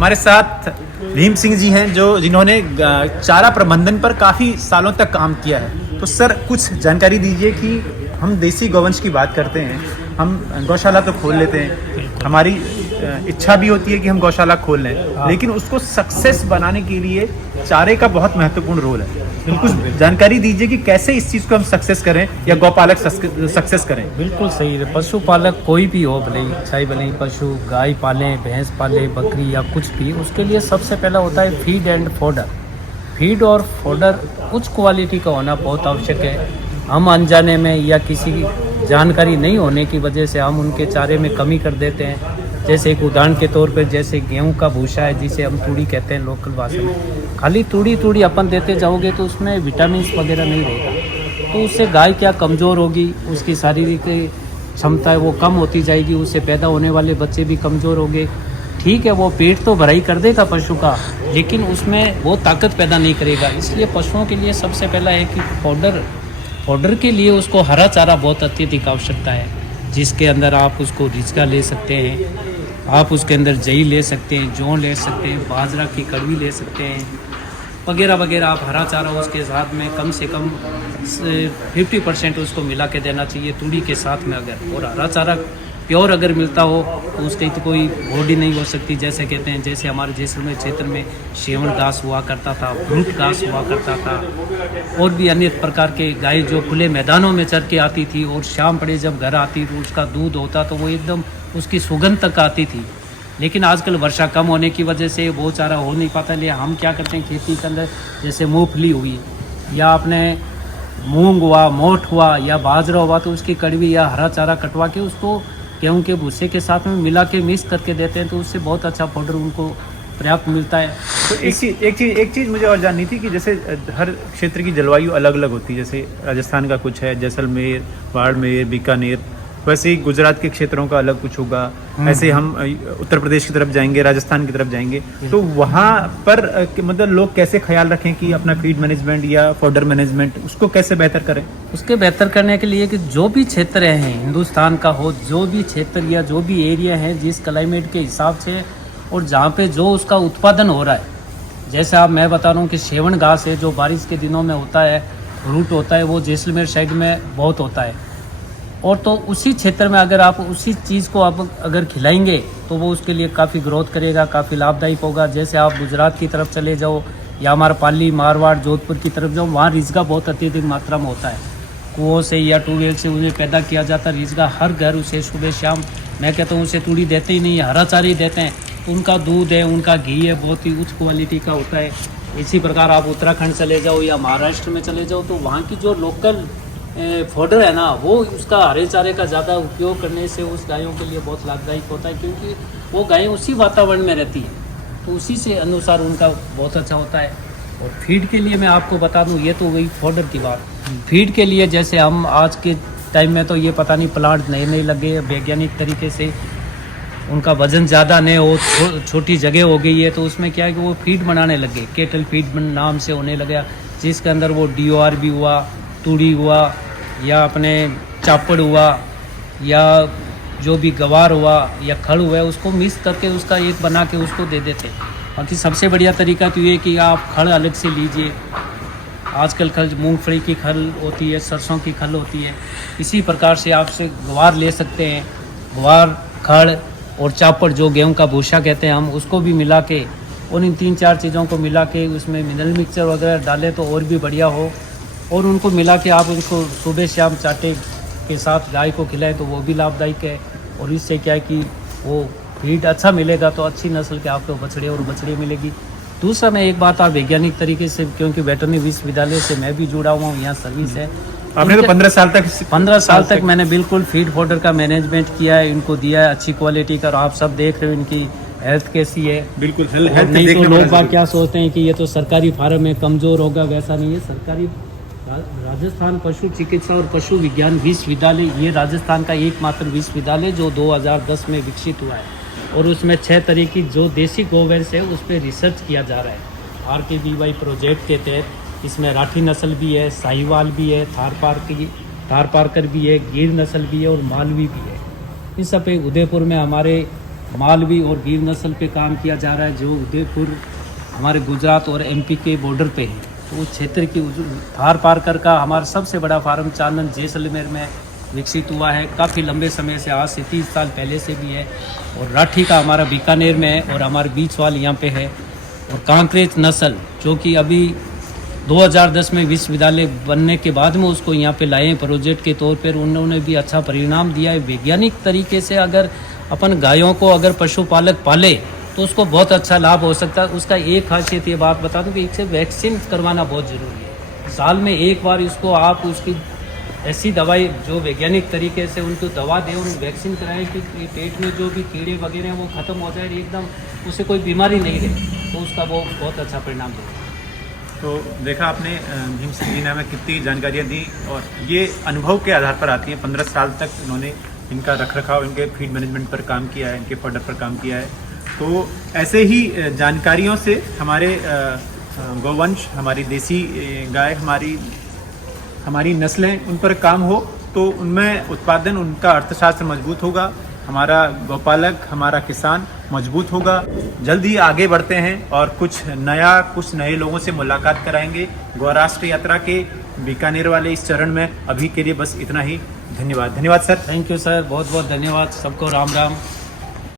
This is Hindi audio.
हमारे साथ भीम सिंह जी हैं जिन्होंने चारा प्रबंधन पर काफ़ी सालों तक काम किया है। तो सर कुछ जानकारी दीजिए कि हम देसी गौवंश की बात करते हैं, हम गौशाला तो खोल लेते हैं, हमारी इच्छा भी होती है कि हम गौशाला खोल लें, लेकिन उसको सक्सेस बनाने के लिए चारे का बहुत महत्वपूर्ण रोल है। तो कुछ जानकारी दीजिए कि कैसे इस चीज़ को हम सक्सेस करें या गौपालक सक्सेस करें। बिल्कुल सही है। पशुपालक कोई भी हो, भले चाहे भले पशु गाय पालें, भैंस पाले, बकरी या कुछ भी, उसके लिए सबसे पहला होता है फीड एंड फोडर। फीड और फोडर उच्च क्वालिटी का होना बहुत आवश्यक है। हम अनजाने में या किसी की जानकारी नहीं होने की वजह से हम उनके चारे में कमी कर देते हैं। जैसे एक उदाहरण के तौर पर जैसे गेहूं का भूसा है, जिसे हम तूड़ी कहते हैं लोकल भाषा में, खाली तूड़ी अपन देते जाओगे तो उसमें विटामिन वगैरह नहीं रहेगा, तो उससे गाय क्या कमज़ोर होगी, उसकी शारीरिक क्षमता है वो कम होती जाएगी, उससे पैदा होने वाले बच्चे भी कमज़ोर होंगे। ठीक है, वो पेट तो भराई कर देगा पशु का, लेकिन उसमें वो ताकत पैदा नहीं करेगा। इसलिए पशुओं के लिए सबसे पहला है कि पाउडर के लिए उसको हरा चारा बहुत अत्यधिक आवश्यकता है, जिसके अंदर आप उसको रिचका ले सकते हैं, आप उसके अंदर जई ले सकते हैं, जौ ले सकते हैं, बाजरा की कड़वी ले सकते हैं, वगैरह वगैरह। आप हरा चारा उसके साथ में कम से कम 50% उसको मिला के देना चाहिए तूड़ी के साथ में। अगर और हरा चारा प्योर अगर मिलता हो तो उसकी तो कोई बॉडी नहीं हो सकती। जैसे कहते हैं, जैसे हमारे जैसलमेर क्षेत्र में शेवण घास हुआ करता था, फ्रूट घास हुआ करता था, और भी अन्य प्रकार के गाय जो खुले मैदानों में चर के आती थी और शाम पड़े जब घर आती तो उसका दूध होता तो वो एकदम उसकी सुगंध तक आती थी। लेकिन आजकल वर्षा कम होने की वजह से वो चारा हो नहीं पाता। लिए हम क्या करते हैं, खेती के अंदर जैसे मूंगफली हुई या अपने मूंग हुआ, मोठ हुआ या बाजरा हुआ, तो उसकी कड़वी या हरा चारा कटवा के उसको गेहूं के भूसे के साथ में मिला के मिक्स करके देते हैं, तो उससे बहुत अच्छा पाउडर उनको पर्याप्त मिलता है। तो एक चीज़ मुझे और जाननी थी कि जैसे हर क्षेत्र की जलवायु अलग अलग होती है, जैसे राजस्थान का कुछ है, जैसलमेर, बाड़मेर, बीकानेर, वैसे ही गुजरात के क्षेत्रों का अलग कुछ होगा, ऐसे हम उत्तर प्रदेश की तरफ जाएंगे, राजस्थान की तरफ जाएंगे, तो वहाँ पर मतलब लोग कैसे ख्याल रखें कि अपना फीड मैनेजमेंट या फॉडर मैनेजमेंट उसको कैसे बेहतर करें? उसके बेहतर करने के लिए कि जो भी क्षेत्र हैं हिंदुस्तान का हो, जो भी क्षेत्र या जो भी एरिया है जिस क्लाइमेट के हिसाब से और जहाँ पे जो उसका उत्पादन हो रहा है, जैसे आप मैं बता रहा हूँ कि शेवण घास है जो बारिश के दिनों में होता है, रूट होता है, वो जैसलमेर साइड में बहुत होता है। और तो उसी क्षेत्र में अगर आप उसी चीज़ को आप अगर खिलाएंगे तो वो उसके लिए काफ़ी ग्रोथ करेगा, काफ़ी लाभदायक होगा। जैसे आप गुजरात की तरफ चले जाओ या हमारा पाली, मारवाड़, जोधपुर की तरफ जाओ, वहाँ रिजगा बहुत अत्यधिक मात्रा में होता है। कुओं से या ट्यूबवेल से उन्हें पैदा किया जाता है रिजगा, हर घर उसे सुबह शाम, मैं कहता हूँ उसे तूड़ी देते ही नहीं है, हरा चारा ही देते हैं। उनका दूध है, उनका घी है, बहुत ही उच्च क्वालिटी का होता है। इसी प्रकार आप उत्तराखंड चले जाओ या महाराष्ट्र में चले जाओ तो वहाँ की जो लोकल फॉडर है ना, वो उसका हरे चारे का ज़्यादा उपयोग करने से उस गायों के लिए बहुत लाभदायक होता है, क्योंकि वो गायें उसी वातावरण में रहती हैं, तो उसी से अनुसार उनका बहुत अच्छा होता है। और फीड के लिए मैं आपको बता दूं, ये तो वही फॉडर की बात। फीड के लिए जैसे हम आज के टाइम में तो ये पता नहीं प्लांट नए नए लगे वैज्ञानिक तरीके से, उनका वजन ज़्यादा नहीं हो, छोटी जगह हो गई है, तो उसमें क्या है कि वो फीड बनाने लगे, केटल फीड नाम से होने लगा, जिसके अंदर वो DOR भी हुआ, तूड़ी हुआ या अपने चापड़ हुआ या जो भी गवार हुआ या खड़ हुआ है, उसको मिक्स करके उसका एक बना के उसको दे देते। बाकी सबसे बढ़िया तरीका तो ये कि आप खड़ अलग से लीजिए। आजकल खल मूंगफली की खल होती है, सरसों की खल होती है, इसी प्रकार से आप से गवार ले सकते हैं। गवार, खड़ और चापड़ जो गेहूं का भूसा कहते हैं हम, उसको भी मिला के और इन 3-4 चीज़ों को मिला के उसमें मिनरल मिक्सचर वगैरह डालें तो और भी बढ़िया हो। और उनको मिला के आप उनको सुबह शाम चाटे के साथ गाय को खिलाएं तो वो भी लाभदायक है। और इससे क्या है कि वो फीड अच्छा मिलेगा तो अच्छी नस्ल के आपको बछड़े और बछड़ी मिलेगी। दूसरा मैं एक बात आप वैज्ञानिक तरीके से, क्योंकि वेटरनरी विश्वविद्यालय से मैं भी जुड़ा हुआ हूँ, यहाँ सर्विस है। आपने तो 15 साल तक मैंने बिल्कुल फीड फॉडर का मैनेजमेंट किया है, इनको दिया है अच्छी क्वालिटी का। और आप सब देख रहे हो इनकी हेल्थ कैसी है। बिल्कुल नहीं तो लोग बात क्या सोचते हैं कि ये तो सरकारी फार्म है, कमज़ोर होगा, वैसा नहीं है। सरकारी राजस्थान पशु चिकित्सा और पशु विज्ञान विश्वविद्यालय, ये राजस्थान का एकमात्र विश्वविद्यालय जो 2010 में विकसित हुआ है, और उसमें 6 तरह की जो देसी गोवंश है उस पर रिसर्च किया जा रहा है। RKBY प्रोजेक्ट के तहत इसमें राठी नस्ल भी है, साहिवाल भी है, थार पारकर भी है, गिर नस्ल भी है और मालवी भी है। इन सब पे उदयपुर में हमारे मालवी और गिर नस्ल पे काम किया जा रहा है, जो उदयपुर हमारे गुजरात और एमपी के बॉर्डर पे है। तो उस क्षेत्र की थार पारकर का हमारा सबसे बड़ा फार्म चांदन जैसलमेर में विकसित हुआ है, काफ़ी लंबे समय से, आज से 30 साल पहले से भी है। और राठी का हमारा बीकानेर में है और हमारे बीच वाल यहाँ पे है। और कांकरेज नस्ल जो कि अभी 2010 में विश्वविद्यालय बनने के बाद में उसको यहाँ पे लाए हैं प्रोजेक्ट के तौर पर, उन्होंने भी अच्छा परिणाम दिया है। वैज्ञानिक तरीके से अगर अपन गायों को अगर पशुपालक पाले तो उसको बहुत अच्छा लाभ हो सकता है। उसका एक खासियत ये बात बता दूं कि इससे वैक्सीन करवाना बहुत ज़रूरी है। साल में एक बार इसको आप उसकी ऐसी दवाई जो वैज्ञानिक तरीके से उनको दवा दें और वैक्सीन कराएं कि पेट में जो भी कीड़े वगैरह हैं वो ख़त्म हो जाए, एकदम उसे कोई बीमारी नहीं रहे, तो उसका वो बहुत अच्छा परिणाम देगा। तो देखा आपने भीम सिंह जी ने हमें कितनी जानकारियाँ दी, और ये अनुभव के आधार पर आती हैं। 15 साल तक इन्होंने इनका रखरखाव, इनके फीड मैनेजमेंट पर काम किया है, इनके फॉडर पर काम किया है। तो ऐसे ही जानकारियों से हमारे गौवंश, हमारी देसी गाय, हमारी नस्लें, उन पर काम हो तो उनमें उत्पादन, उनका अर्थशास्त्र मजबूत होगा, हमारा गौपालक, हमारा किसान मजबूत होगा। जल्द ही आगे बढ़ते हैं और कुछ नए लोगों से मुलाकात कराएंगे गौराष्ट्र यात्रा के बीकानेर वाले इस चरण में। अभी के लिए बस इतना ही। धन्यवाद। धन्यवाद सर। थैंक यू सर, बहुत बहुत धन्यवाद सबको। राम राम।